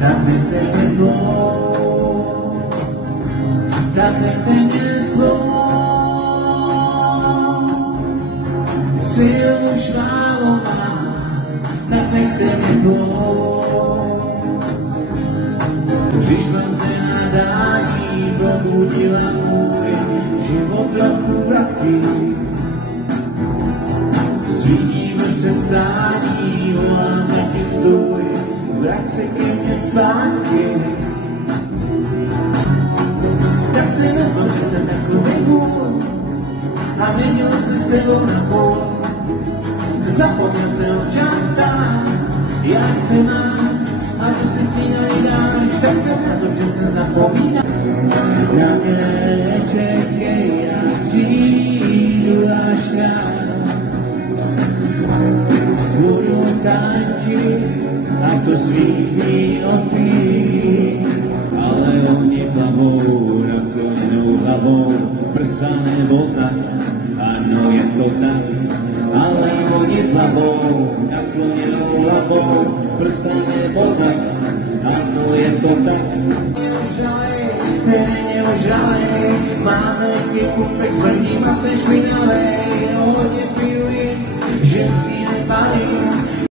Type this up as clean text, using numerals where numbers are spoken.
tak nechte mě tak nechte mě sil už málo má, tak nechte mě Přišla zde nadání, probudila můj život trochu vratký. Svítíme v přestání, volám taky stůj, vrať se ke mně zpátky. Tak si myslel, že jsem takový hůl a měnil se s tebou na půl. Zapomněl jsem včas ptát, jak se mám, a co si snídají dáš, tak jsem nezl, že se zapomínám. Na mě nečekej, já přijdu až rád. Budu tančit a to svítí opít, ale oni plavou nakloněnou hlavou, prsa nebo znak, ano je to tak, ale oni plavou nakloněnou hlavou, prsa nebo znak, ano je to tak. Mě ožalej, máme kupek s tvrdým a se špinavej, hodně piju jim, ženský nepálí.